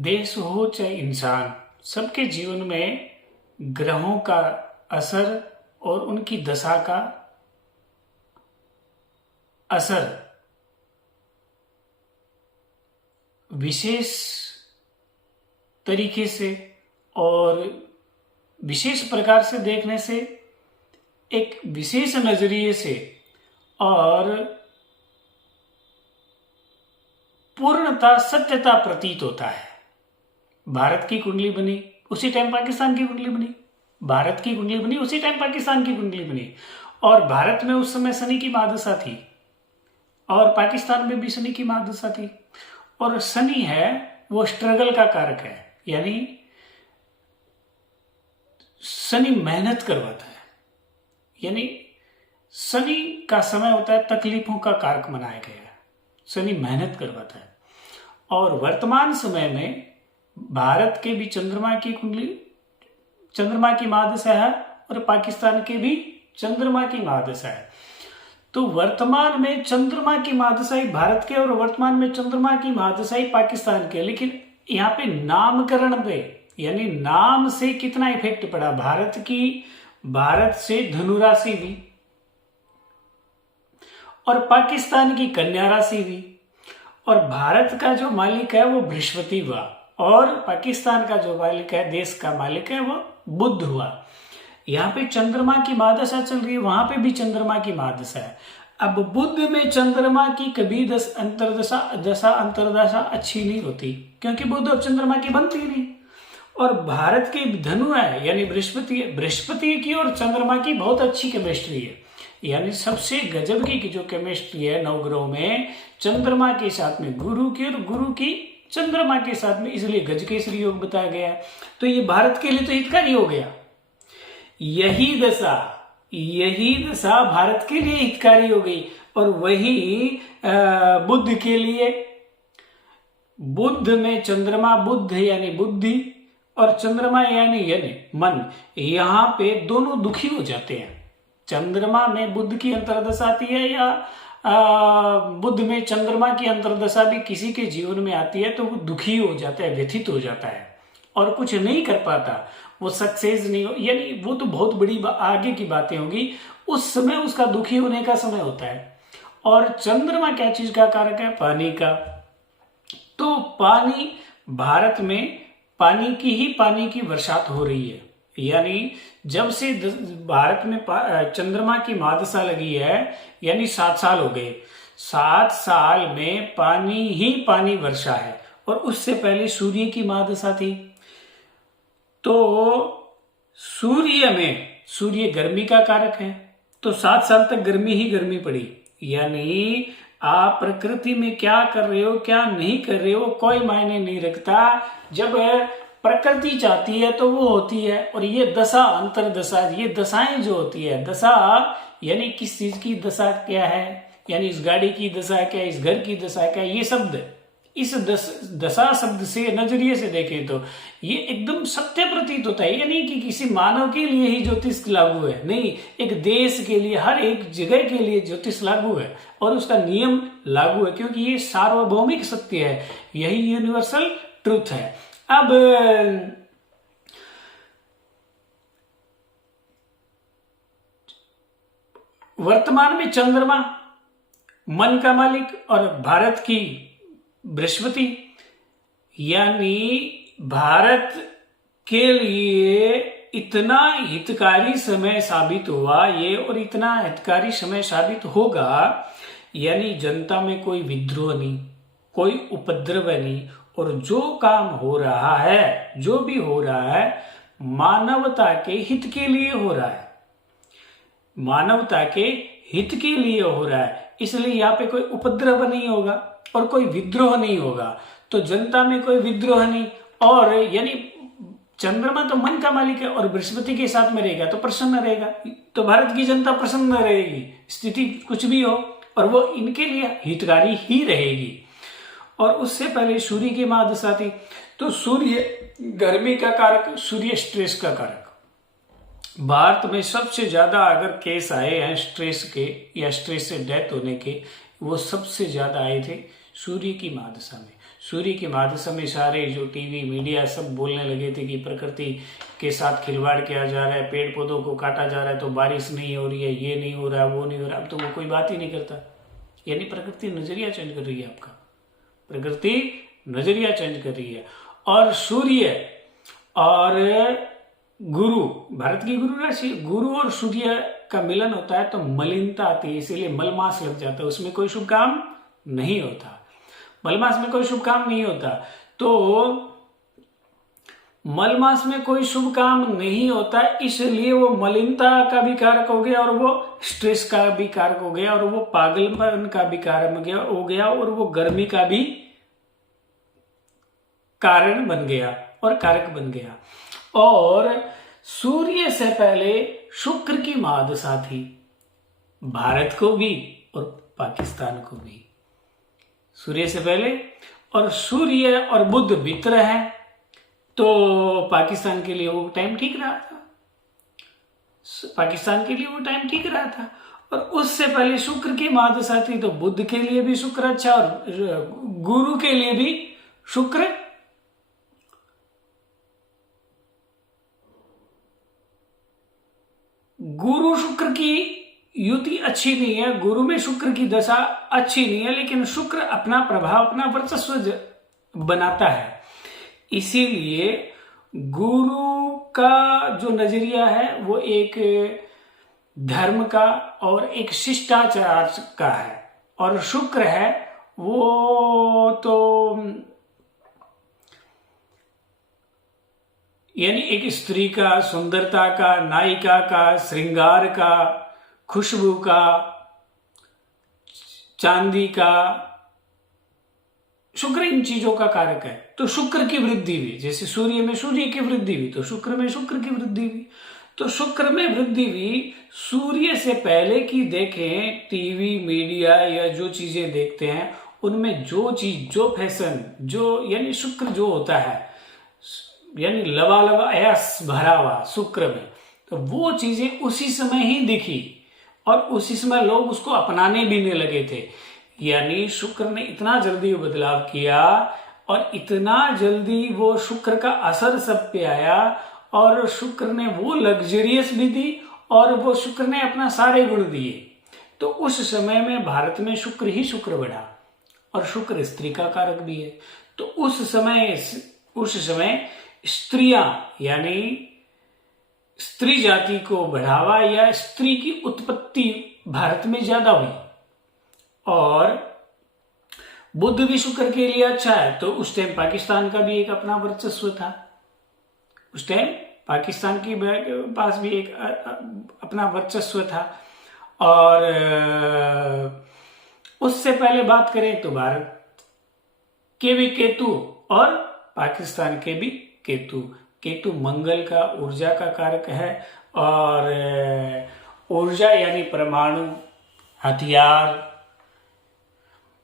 देश हो चाहे इंसान, सबके जीवन में ग्रहों का असर और उनकी दशा का असर विशेष तरीके से और विशेष प्रकार से देखने से, एक विशेष नजरिए से और पूर्णता सत्यता प्रतीत होता है। भारत की कुंडली बनी उसी टाइम पाकिस्तान की कुंडली बनी, भारत की कुंडली बनी उसी टाइम पाकिस्तान की कुंडली बनी। और भारत में उस समय शनि की महादशा थी और पाकिस्तान में भी शनि की महादशा थी। और शनि है वो स्ट्रगल का कारक है, यानी शनि मेहनत करवाता है, यानी शनि का समय होता है तकलीफों का कारक मनाया गया है। शनि मेहनत करवाता है। और वर्तमान समय में भारत के भी चंद्रमा की कुंडली, चंद्रमा की महादशा है और पाकिस्तान के भी चंद्रमा की महादशा है। तो वर्तमान में चंद्रमा की महादशाई भारत के और वर्तमान में चंद्रमा की महादशाई पाकिस्तान के। लेकिन यहाँ पे नामकरण पे, यानी नाम से कितना इफेक्ट पड़ा। भारत से धनु राशि भी और पाकिस्तान की कन्या राशि भी। और भारत का जो मालिक है वो बृहस्पति हुआ और पाकिस्तान का जो मालिक है, देश का मालिक है, वो बुध हुआ। यहाँ पे चंद्रमा की महादशा चल रही है, वहां पे भी चंद्रमा की महादशा है। अब बुध में चंद्रमा की कभी दशा अंतरदशा अच्छी नहीं होती, क्योंकि बुध और चंद्रमा की बनती नहीं। और भारत की धनु है, यानी बृहस्पति की और चंद्रमा की बहुत अच्छी केमिस्ट्री है। यानी सबसे गजब की जो केमिस्ट्री है नवग्रहों में, चंद्रमा के साथ में गुरु की और गुरु की चंद्रमा के साथ में, इसलिए गजकेसरी योग बताया गया है। तो ये भारत के लिए तो हितकारी हो गया। यही दशा भारत के लिए हितकारी हो गई। और वही बुध के लिए, बुध में चंद्रमा, बुध यानी बुद्धि और चंद्रमा यानी मन, यहां पे दोनों दुखी हो जाते हैं। चंद्रमा में बुध की अंतर्दशा आती है या बुध में चंद्रमा की अंतर्दशा भी किसी के जीवन में आती है तो वो दुखी हो जाता है, व्यथित हो जाता है और कुछ नहीं कर पाता, वो सक्सेस नहीं हो, यानी वो तो बहुत बड़ी आगे की बातें होगी। उस समय उसका दुखी होने का समय होता है। और चंद्रमा क्या चीज का कारक है? पानी का। तो पानी, भारत में पानी की बरसात हो रही है। यानी जब से भारत में चंद्रमा की महादशा लगी है, यानी 7 साल हो गए। 7 साल में पानी ही पानी वर्षा है। और उससे पहले सूर्य की महादशा थी। तो सूर्य गर्मी का कारक है, तो 7 साल तक गर्मी ही गर्मी पड़ी। यानी आप प्रकृति में क्या कर रहे हो, क्या नहीं कर रहे हो, कोई मायने नहीं रखता। जब प्रकृति चाहती है तो वो होती है। और ये दशा अंतरदशा, ये दशाएं जो होती है, दशा यानी किस चीज की दशा क्या है, यानी इस गाड़ी की दशा क्या है, इस घर की दशा क्या है, ये शब्द, इस दशा शब्द से नजरिए से देखें तो ये एकदम सत्य प्रतीत होता है। यानी कि किसी मानव के लिए ही ज्योतिष लागू है, नहीं, एक देश के लिए, हर एक जगह के लिए ज्योतिष लागू है और उसका नियम लागू है, क्योंकि ये सार्वभौमिक सत्य है, यही यूनिवर्सल ट्रुथ है। अब वर्तमान में चंद्रमा मन का मालिक और भारत की बृहस्पति, यानी भारत के लिए इतना हितकारी समय साबित हुआ ये, और इतना हितकारी समय साबित होगा, यानी जनता में कोई विद्रोह नहीं, कोई उपद्रव नहीं। और जो काम हो रहा है, जो भी हो रहा है, मानवता के हित के लिए हो रहा है, मानवता के हित के लिए हो रहा है। इसलिए यहाँ पे कोई उपद्रव नहीं होगा और कोई विद्रोह नहीं होगा। तो जनता में कोई विद्रोह नहीं। और यानी चंद्रमा तो मन का मालिक है और बृहस्पति के साथ में रहेगा तो प्रसन्न रहेगा, तो भारत की जनता प्रसन्न रहेगी, स्थिति कुछ भी हो, और वो इनके लिए हितकारी ही रहेगी। और उससे पहले सूर्य की महादशा थी। तो सूर्य गर्मी का कारक, सूर्य स्ट्रेस का कारक। भारत में सबसे ज्यादा अगर केस आए हैं स्ट्रेस के या स्ट्रेस से डेथ होने के, वो सबसे ज्यादा आए थे सूर्य की महादशा में। सूर्य की महादशा में सारे जो टीवी मीडिया सब बोलने लगे थे कि प्रकृति के साथ खिलवाड़ किया जा रहा है, पेड़ पौधों को काटा जा रहा है, तो बारिश नहीं हो रही है, ये नहीं हो रहा है, वो नहीं हो रहा। अब तो वो कोई बात ही नहीं करता। यानी प्रकृति नजरिया चेंज कर रही है आपका, प्रकृति नजरिया चेंज कर रही है। और सूर्य और गुरु, भारत की गुरु राशि, गुरु और सूर्य का मिलन होता है तो मलिनता आती है, इसीलिए मलमास लग जाता है, उसमें कोई शुभ काम नहीं होता, मलमास में कोई शुभ काम नहीं होता। तो मलमास में कोई शुभ काम नहीं होता, इसलिए वो मलिनता का भी कारक हो गया और वो स्ट्रेस का भी कारक हो गया और वो पागलपन का भी कारक हो गया और वो गर्मी का भी कारण बन गया और कारक बन गया। और सूर्य से पहले शुक्र की महादशा थी, भारत को भी और पाकिस्तान को भी, सूर्य से पहले। और सूर्य और बुध मित्र है, तो पाकिस्तान के लिए वो टाइम ठीक रहा था, पाकिस्तान के लिए वो टाइम ठीक रहा था। और उससे पहले शुक्र की महादशा थी, तो बुध के लिए भी शुक्र अच्छा और गुरु के लिए भी शुक्र गुरु शुक्र की युति अच्छी नहीं है, गुरु में शुक्र की दशा अच्छी नहीं है, लेकिन शुक्र अपना प्रभाव, अपना वर्चस्व बनाता है। इसीलिए गुरु का जो नजरिया है वो एक धर्म का और एक शिष्टाचार का है, और शुक्र है वो तो यानी एक स्त्री का, सुंदरता का, नायिका का, श्रृंगार का, खुशबू का, चांदी का, शुक्र इन चीजों का कारक है। तो शुक्र की वृद्धि भी, जैसे सूर्य में सूर्य की वृद्धि भी, तो शुक्र में शुक्र की वृद्धि भी। तो शुक्र में वृद्धि भी सूर्य से पहले की देखें, टीवी मीडिया या जो चीजें देखते हैं उनमें जो चीज, जो फैशन, जो यानी शुक्र जो होता है, यानी लबालब अयस भरा हुआ शुक्र में, तो वो चीजें उसी समय ही दिखी और उसी समय लोग उसको अपनाने भी नहीं लगे थे। यानी शुक्र ने इतना जल्दी बदलाव किया और इतना जल्दी वो शुक्र का असर सब पे आया, और शुक्र ने वो लग्जरियस भी दी और वो शुक्र ने अपना सारे गुण दिए। तो उस समय में भारत में शुक्र ही शुक्र बढ़ा, और शुक्र स्त्री का कारक भी है। तो उस समय स्त्रियां यानी स्त्री जाति को बढ़ावा या स्त्री की उत्पत्ति भारत में ज्यादा हुई। और बुध भी शुक्र के लिए अच्छा है, तो उस टाइम पाकिस्तान का भी एक अपना वर्चस्व था, उस टाइम पाकिस्तान के पास भी एक अपना वर्चस्व था। और उससे पहले बात करें तो भारत के भी केतु और पाकिस्तान के भी केतु। केतु मंगल का, ऊर्जा का कारक है, और ऊर्जा यानी परमाणु, हथियार,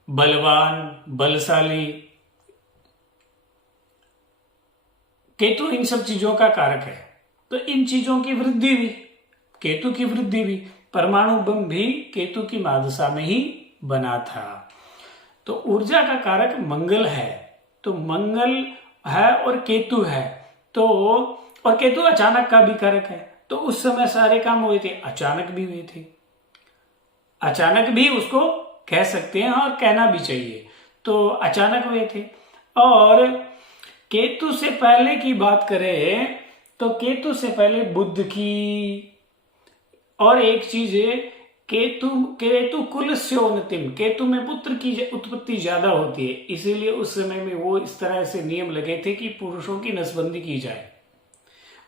बलवान, बलशाली, केतु इन सब चीजों का कारक है। तो इन चीजों की वृद्धि भी, केतु की वृद्धि भी, परमाणु बम भी केतु की महादशा में ही बना था। तो ऊर्जा का कारक मंगल है, तो मंगल है और केतु है, तो और केतु अचानक का भी कारक है। तो उस समय सारे काम हुए थे, अचानक भी हुए थे, अचानक भी उसको कह सकते हैं और कहना भी चाहिए, तो अचानक हुए थे। और केतु से पहले की बात करें तो केतु से पहले बुध की, और एक चीज है, केतु कुल स्योन्नतिम, केतु में पुत्र की उत्पत्ति ज्यादा होती है, इसीलिए उस समय में वो इस तरह से नियम लगे थे कि पुरुषों की नसबंदी की जाए।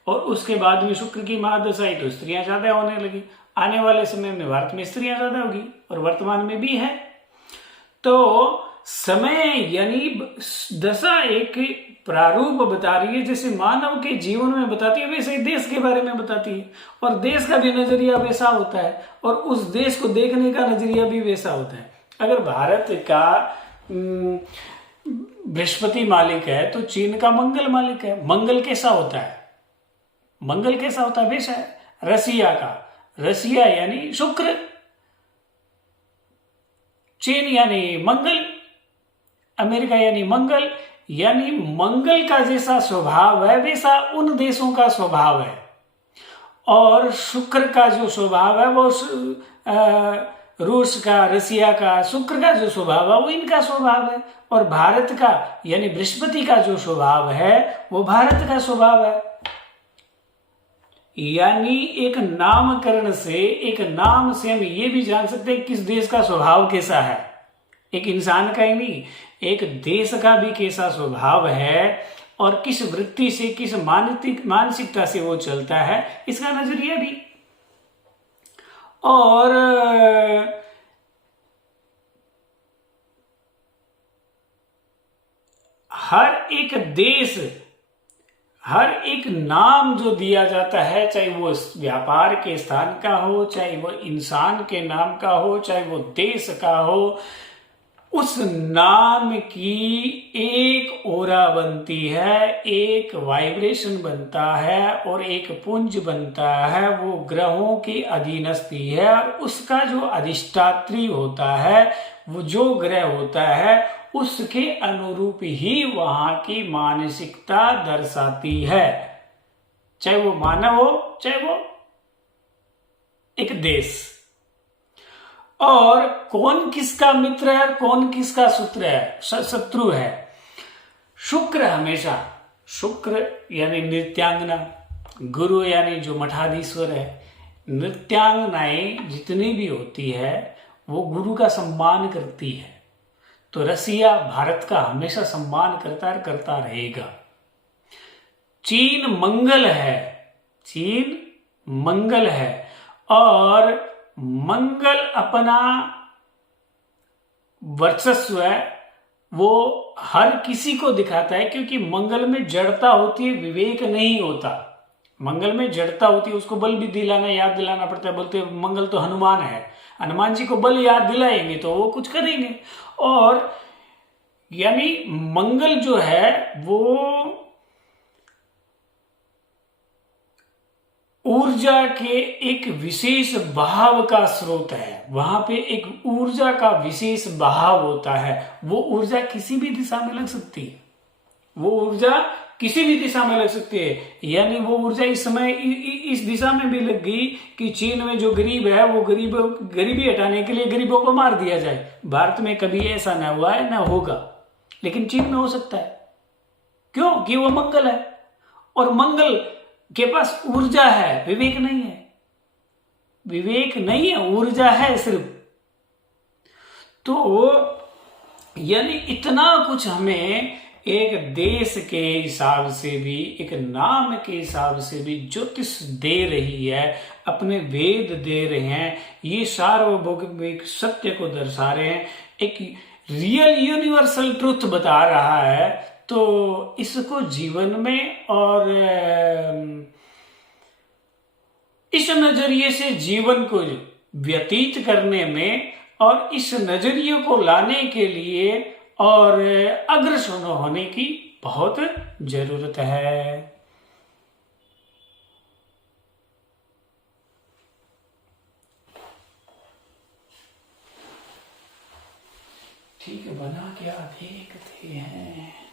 और उसके बाद में शुक्र की महादशा आई तो स्त्रियां ज्यादा होने लगी। आने वाले समय में भारत में स्त्रियां ज्यादा होगी और वर्तमान में भी है। तो समय यानी दशा एक प्रारूप बता रही है, जैसे मानव के जीवन में बताती है वैसे ही देश के बारे में बताती है, और देश का भी नजरिया वैसा होता है और उस देश को देखने का नजरिया भी वैसा होता है। अगर भारत का बृहस्पति मालिक है तो चीन का मंगल मालिक है। मंगल कैसा होता है, मंगल कैसा होता है वैसा है। रसिया का, रसिया यानी शुक्र, चीन यानी मंगल, अमेरिका यानी मंगल, यानी मंगल का जैसा स्वभाव है वैसा उन देशों का स्वभाव है। और शुक्र का जो स्वभाव है वो रूस का, रसिया का, शुक्र का जो स्वभाव है वो इनका स्वभाव है। और भारत का यानी बृहस्पति का जो स्वभाव है वो भारत का स्वभाव है। यानी एक नामकरण से, एक नाम से हम ये भी जान सकते हैं किस देश का स्वभाव कैसा है। एक इंसान का ही नहीं, एक देश का भी कैसा स्वभाव है और किस वृत्ति से, किस मानसिकता से वो चलता है, इसका नजरिया भी। और हर एक देश, हर एक नाम जो दिया जाता है, चाहे वो व्यापार के स्थान का हो, चाहे वो इंसान के नाम का हो, चाहे वो देश का हो, उस नाम की एक ओरा बनती है, एक वाइब्रेशन बनता है और एक पुंज बनता है। वो ग्रहों की अधीनस्थी है और उसका जो अधिष्ठात्री होता है, वो जो ग्रह होता है उसके अनुरूप ही वहां की मानसिकता दर्शाती है, चाहे वो मानव हो, चाहे वो एक देश। और कौन किसका मित्र है, कौन किसका शत्रु है। शुक्र हमेशा, शुक्र यानी नृत्यांगना, गुरु यानी जो मठाधीश्वर है। नृत्यांगनाएं जितनी भी होती है वो गुरु का सम्मान करती है। तो रसिया भारत का हमेशा सम्मान करता रहेगा। चीन मंगल है, चीन मंगल है और मंगल अपना वर्चस्व है वो हर किसी को दिखाता है, क्योंकि मंगल में जड़ता होती है, विवेक नहीं होता। मंगल में जड़ता होती है, उसको बल भी दिलाना, याद दिलाना पड़ता है। बोलते हैं मंगल तो हनुमान है, हनुमान जी को बल याद दिलाएंगे तो वो कुछ करेंगे। और यानी मंगल जो है वो ऊर्जा के एक विशेष बहाव का स्रोत है। वहां पे एक ऊर्जा का विशेष बहाव होता है। वो ऊर्जा किसी भी दिशा में लग सकती है, वो ऊर्जा किसी भी दिशा में लग सकती है। यानी वो ऊर्जा इस समय इस दिशा में भी लग गई कि चीन में जो गरीब है वो गरीबी हटाने के लिए गरीबों को मार दिया जाए। भारत में कभी ऐसा ना हुआ है, ना होगा, लेकिन चीन में हो सकता है। क्यों? कि वो मंगल है और मंगल के पास ऊर्जा है, विवेक नहीं है। विवेक नहीं है, ऊर्जा है सिर्फ। तो यानी इतना कुछ हमें एक देश के हिसाब से भी, एक नाम के हिसाब से भी ज्योतिष दे रही है, अपने वेद दे रहे हैं, ये सार्वभौमिक सत्य को दर्शा रहे हैं, एक रियल यूनिवर्सल ट्रुथ बता रहा है। तो इसको जीवन में और इस नजरिए से जीवन को व्यतीत करने में और इस नजरिए को लाने के लिए और अग्रसर होने की बहुत जरूरत है। ठीक है, बना क्या देखते हैं।